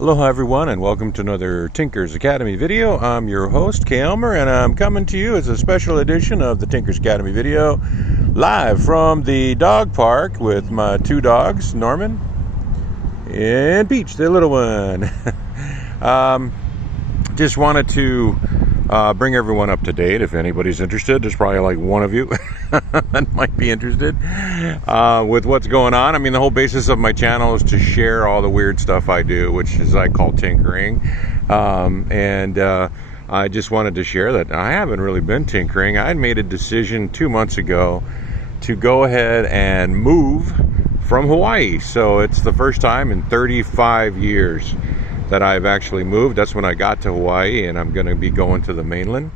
Aloha everyone, and welcome to another Tinker's Academy video. I'm your host, Kay Elmer, and I'm coming to you as a special edition of the Tinker's Academy video, live from the dog park with my two dogs, Norman and Peach, the little one. Just wanted to bring everyone up to date. If anybody's interested, there's probably like one of you that might be interested with what's going on. I mean, the whole basis of my channel is to share all the weird stuff I do, which is I call tinkering. I just wanted to share that I haven't really been tinkering. I made a decision 2 months ago to go ahead and move from Hawaii. So it's the first time in 35 years that I've actually moved. That's when I got to Hawaii, and I'm going to be going to the mainland,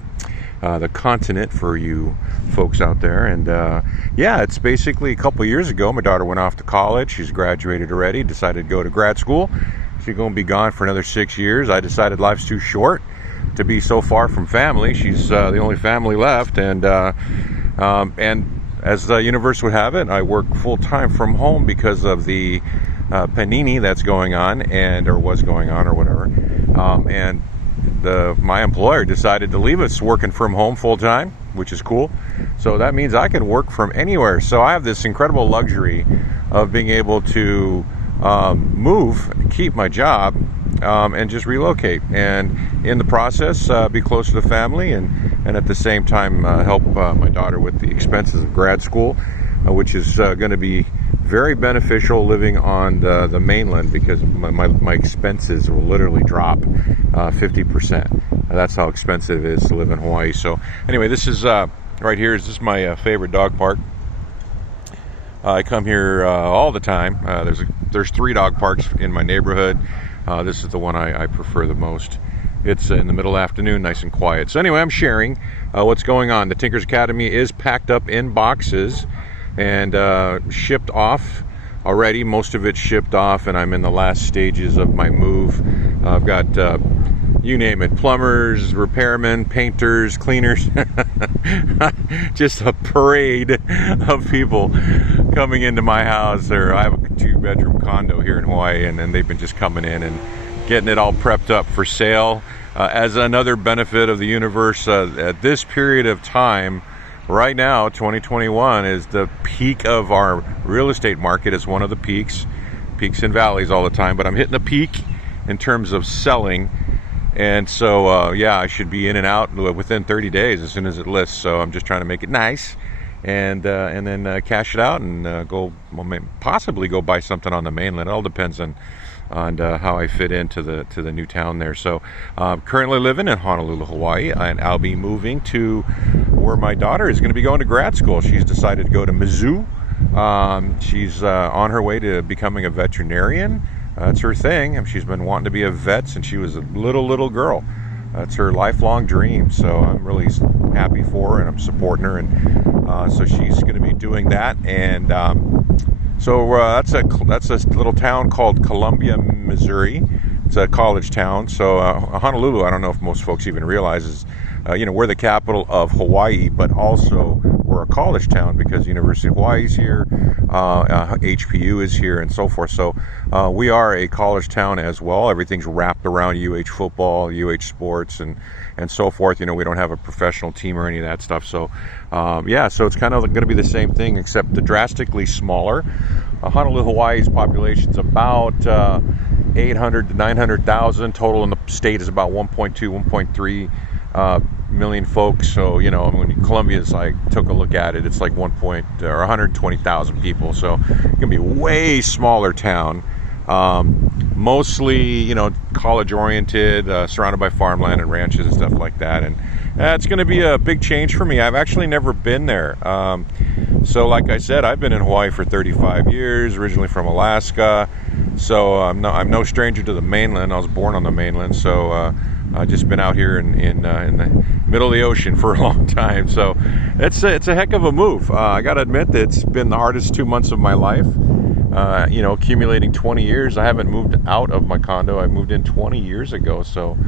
the continent for you folks out there. And yeah, it's basically a couple years ago, my daughter went off to college. She's graduated already, decided to go to grad school. She's going to be gone for another 6 years. I decided life's too short to be so far from family. She's the only family left, and as the universe would have it, I work full-time from home because of the panini that's going on, or was going on, or whatever. And my employer decided to leave us working from home full-time, which is cool. So that means I can work from anywhere. So I have this incredible luxury of being able to move, keep my job, and just relocate, and in the process be close to the family, and at the same time help my daughter with the expenses of grad school, which is going to be very beneficial living on the mainland, because my expenses will literally drop 50%. That's how expensive it is to live in Hawaii. So anyway, this is right here. This is my favorite dog park. I come here all the time. There's 3 dog parks in my neighborhood. This is the one I prefer the most. It's in the middle afternoon, nice and quiet. So anyway, I'm sharing what's going on. The Tinker's Academy is packed up in boxes and shipped off already. Most of it's shipped off, and I'm in the last stages of my move. I've got you name it, plumbers, repairmen, painters, cleaners. Just a parade of people coming into my house. I have a 2-bedroom condo here in Hawaii, and they've been just coming in and getting it all prepped up for sale. As another benefit of the universe, at this period of time, right now, 2021 is the peak of our real estate market. Is one of the peaks and valleys all the time, but I'm hitting the peak in terms of selling. And so, yeah, I should be in and out within 30 days as soon as it lists. So I'm just trying to make it nice, and then cash it out and possibly go buy something on the mainland. It all depends on how I fit into the new town there. So currently living in Honolulu, Hawaii, and I'll be moving to where my daughter is going to be going to grad school. She's decided to go to Mizzou. She's on her way to becoming a veterinarian. That's her thing. She's been wanting to be a vet since she was a little girl. That's her lifelong dream. So I'm really happy for her, and I'm supporting her. And so she's going to be doing that. And so that's a little town called Columbia, Missouri. It's a college town. So Honolulu, I don't know if most folks even realize, is we're the capital of Hawaii, but also we're a college town because University of Hawaii is here, HPU is here, and so forth. So we are a college town as well. Everything's wrapped around UH football, UH sports, and so forth. We don't have a professional team or any of that stuff. So yeah, so it's kind of going to be the same thing, except drastically smaller. Honolulu, Hawaii's population is about 800 to 900,000. Total in the state is about 1.2, 1.3 million folks. So when Columbia's, I took a look at it, it's like 120,000 people. So it's gonna be a way smaller town. Mostly college oriented, surrounded by farmland and ranches and stuff like that. And it's going to be a big change for me. I've actually never been there. So like I said, I've been in Hawaii for 35 years, originally from Alaska. So I'm no stranger to the mainland. I was born on the mainland. So I've just been out here in the middle of the ocean for a long time. So it's a heck of a move. I got to admit that it's been the hardest 2 months of my life. Accumulating 20 years. I haven't moved out of my condo. I moved in 20 years ago. So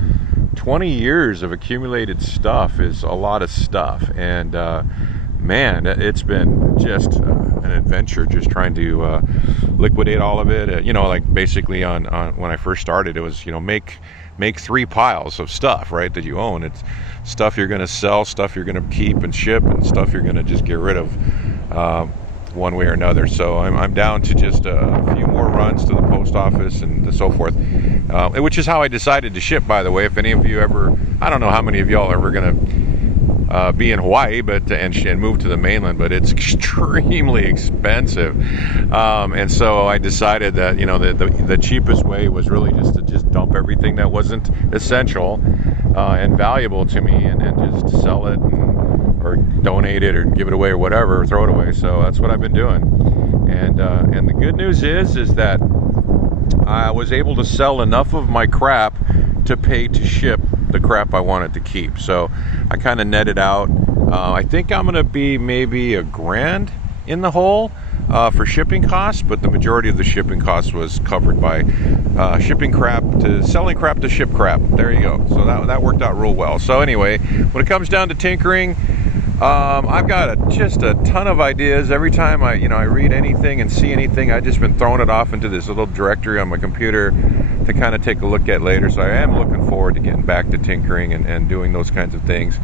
20 years of accumulated stuff is a lot of stuff. And man, it's been just an adventure, just trying to liquidate all of it. Like basically on when I first started, it was make 3 piles of stuff, right, that you own. It's stuff you're going to sell, stuff you're going to keep and ship, and stuff you're going to just get rid of one way or another. So I'm down to just a few more runs to the post office and so forth, which is how I decided to ship, by the way. If any of you ever, I don't know how many of y'all are ever going to be in Hawaii, and move to the mainland, but it's extremely expensive, and so I decided that the cheapest way was really just to dump everything that wasn't essential and valuable to me, and just sell it, or donate it, or give it away, or whatever, or throw it away. So that's what I've been doing, and the good news is that I was able to sell enough of my crap to pay to ship the crap I wanted to keep. So I kind of netted out. I think I'm going to be maybe $1,000 in the hole for shipping costs, but the majority of the shipping costs was covered by selling crap to ship crap. There you go. So that worked out real well. So anyway, when it comes down to tinkering, I've got just a ton of ideas. Every time I read anything and see anything, I've just been throwing it off into this little directory on my computer to kind of take a look at later. So I am looking forward to getting back to tinkering and doing those kinds of things.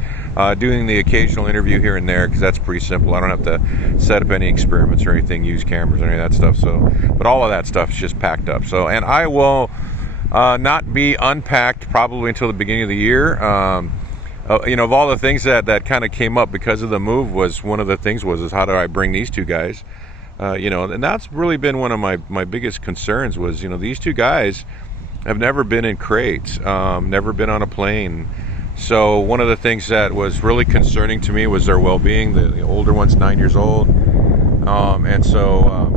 Doing the occasional interview here and there, because that's pretty simple. I don't have to set up any experiments or anything, use cameras or any of that stuff. So, but all of that stuff is just packed up. So, and I will not be unpacked probably until the beginning of the year. Of all the things that kind of came up because of the move, was one of the things was how do I bring these 2 guys? And that's really been one of my biggest concerns was, these 2 guys have never been in crates, never been on a plane. So one of the things that was really concerning to me was their well-being. The older one's 9 years old. And so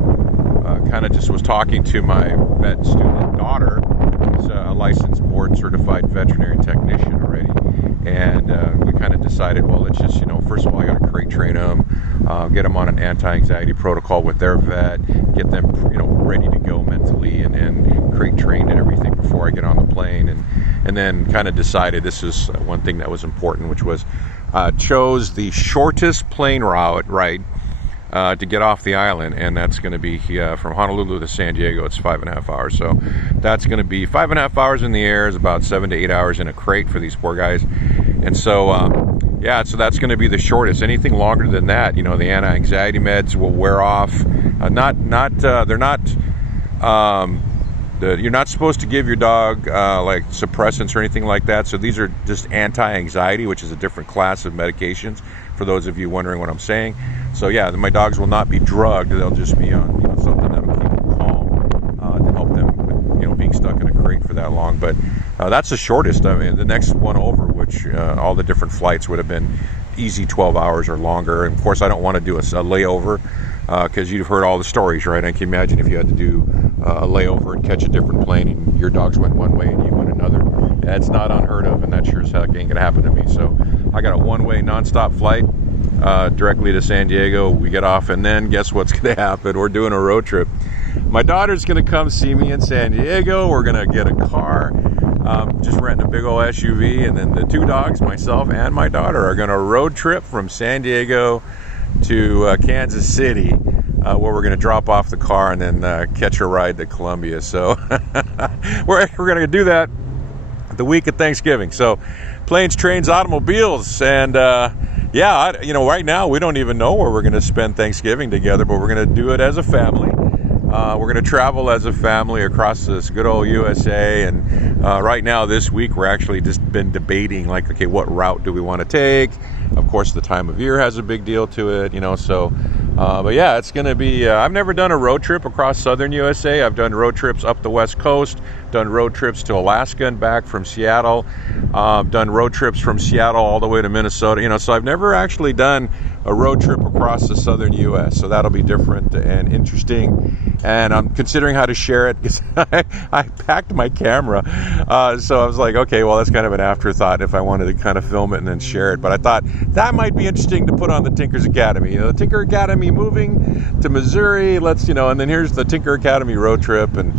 kind of just was talking to my vet student daughter, who's a licensed board-certified veterinary technician already. And we kind of decided, well, let's just, first of all, I got to crate train them, get them on an anti-anxiety protocol with their vet, get them, ready to go mentally and crate trained and everything before I get on the plane. And then kind of decided this is one thing that was important, which was chose the shortest plane route, right, to get off the island, and that's going to be from Honolulu to San Diego. It's 5.5 hours, so that's going to be 5.5 hours in the air, is about 7 to 8 hours in a crate for these poor guys. And so so that's going to be the shortest. Anything longer than that, the anti-anxiety meds will wear off. You're not supposed to give your dog like suppressants or anything like that. So these are just anti-anxiety, which is a different class of medications, for those of you wondering what I'm saying. So yeah, my dogs will not be drugged. They'll just be on something that'll keep them calm to help them with being stuck in a crate for that long. But that's the shortest. I mean, the next one over, which all the different flights would have been easy 12 hours or longer. And of course, I don't want to do a layover, because you've heard all the stories, right? I can imagine if you had to do a layover and catch a different plane, and your dogs went one way and you went another. That's not unheard of, and that sure as heck ain't gonna happen to me. So I got a one-way nonstop flight directly to San Diego. We get off, and then guess what's gonna happen? We're doing a road trip. My daughter's gonna come see me in San Diego. We're gonna get a car, just renting a big old SUV, and then the 2 dogs, myself and my daughter, are gonna road trip from San Diego to Kansas City, where we're going to drop off the car and then catch a ride to Columbia. So we're going to do that the week of Thanksgiving. So planes, trains, automobiles, and right now we don't even know where we're going to spend Thanksgiving together, but we're going to do it as a family. We're going to travel as a family across this good old USA, and right now this week we're actually just been debating, like, okay, what route do we want to take? Of course, the time of year has a big deal to it, so but yeah, it's going to be I've never done a road trip across southern USA. I've done road trips up the West Coast, done road trips to Alaska and back from Seattle, done road trips from Seattle all the way to Minnesota, so I've never actually done a road trip across the southern U.S., so that'll be different and interesting, and I'm considering how to share it, because I packed my camera, so I was like, okay, well, that's kind of an afterthought if I wanted to kind of film it and then share it, but I thought that might be interesting to put on the Tinkers Academy. The Tinker Academy moving to Missouri, and then here's the Tinker Academy road trip, and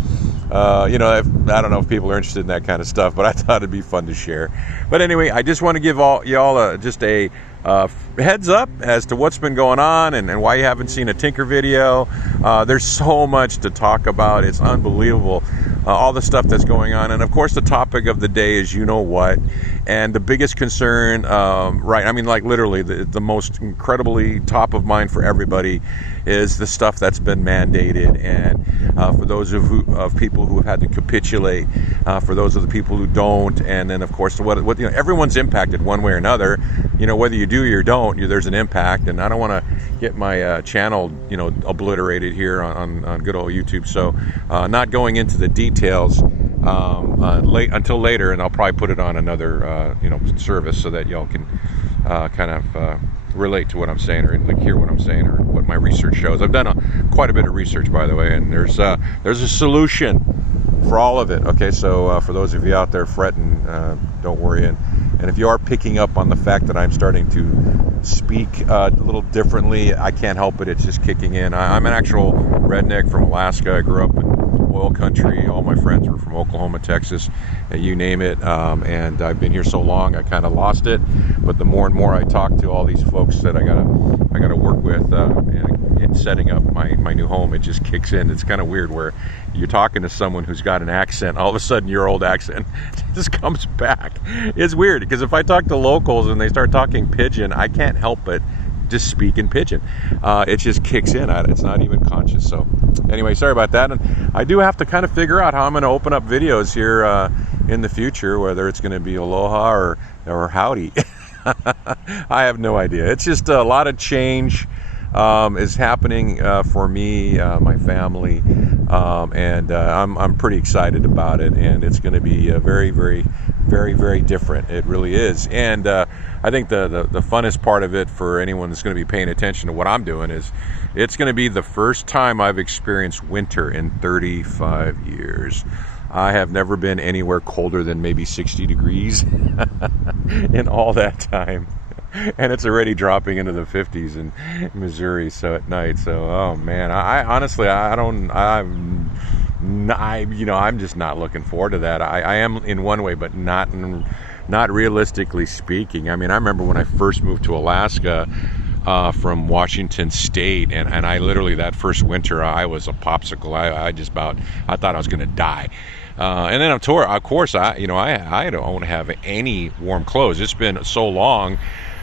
I don't know if people are interested in that kind of stuff, but I thought it'd be fun to share. But anyway, I just want to give all y'all just a heads up as to what's been going on and why you haven't seen a Tinker video. There's so much to talk about. It's unbelievable. All the stuff that's going on. And of course, the topic of the day is you know what. And the biggest concern, right, I mean, like literally the most incredibly top of mind for everybody is the stuff that's been mandated. And for those of people who have had to capitulate, for those of the people who don't, and then of course, what everyone's impacted one way or another. Whether you do or don't, there's an impact. And I don't want to get my channel, obliterated here on good old YouTube. So not going into the details until later, and I'll probably put it on another service so that y'all can kind of relate to what I'm saying, or like hear what I'm saying, or what my research shows. I've done quite a bit of research, by the way, and there's a solution for all of it. Okay, so for those of you out there fretting, don't worry, and if you are picking up on the fact that I'm starting to speak a little differently, I can't help it. It's just kicking in. I'm an actual redneck from Alaska. I grew up in oil country. All my friends were from Oklahoma, Texas, you name it. And I've been here so long, I kind of lost it. But the more and more I talk to all these folks that I gotta work with in setting up my new home, it just kicks in. It's kind of weird where you're talking to someone who's got an accent, all of a sudden your old accent just comes back. It's weird because if I talk to locals and they start talking pidgin, I can't help but just speak in pidgin. It just kicks in. It's not even conscious. So anyway, sorry about that. And I do have to kind of figure out how I'm going to open up videos here in the future, whether it's going to be aloha or howdy. I have no idea. It's just a lot of change is happening for me, my family, and I'm pretty excited about it. And it's going to be very, very, very, very different. It really is. And I think the funnest part of it for anyone that's going to be paying attention to what I'm doing is it's going to be the first time I've experienced winter in 35 years. I have never been anywhere colder than maybe 60 degrees in all that time. And it's already dropping into the 50s in Missouri, so at night. So, oh man, I honestly, I'm just not looking forward to that. I am in one way, but not realistically speaking. I mean, I remember when I first moved to Alaska from Washington State, and I literally, that first winter, I was a popsicle. I thought I was going to die. And then of course, I don't have any warm clothes. It's been so long.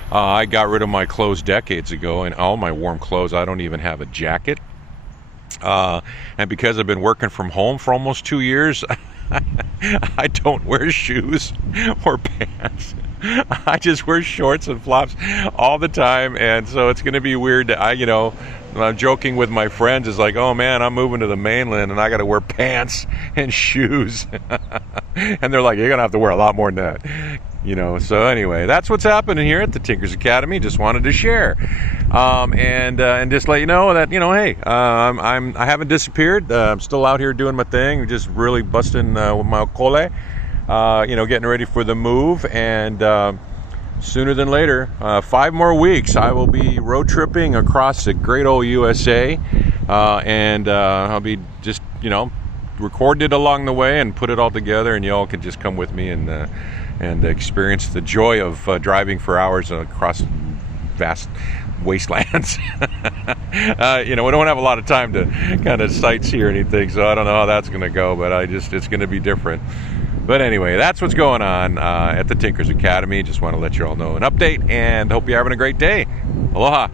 I got rid of my clothes decades ago, and all my warm clothes, I don't even have a jacket. And because I've been working from home for almost 2 years, I don't wear shoes or pants. I just wear shorts and flops all the time, and so it's going to be weird. I'm joking with my friends. It's like, oh man, I'm moving to the mainland, and I got to wear pants and shoes. And they're like, you're going to have to wear a lot more than that. So anyway, that's what's happening here at the Tinkers Academy. Just wanted to share, and just let you know that hey, I haven't disappeared. I'm still out here doing my thing, just really busting with my okole, getting ready for the move, and sooner than later, 5 more weeks, I will be road tripping across the great old USA, and I'll be just record it along the way and put it all together, and y'all can just come with me and experience the joy of driving for hours across vast wastelands. We don't have a lot of time to kind of sightsee or anything, so I don't know how that's going to go, but it's going to be different. But anyway, that's what's going on at the Tinkers Academy. Just want to let you all know an update, and hope you're having a great day. Aloha.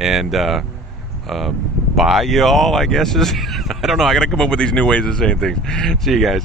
And bye, y'all, I guess. I don't know. I got to come up with these new ways of saying things. See you guys.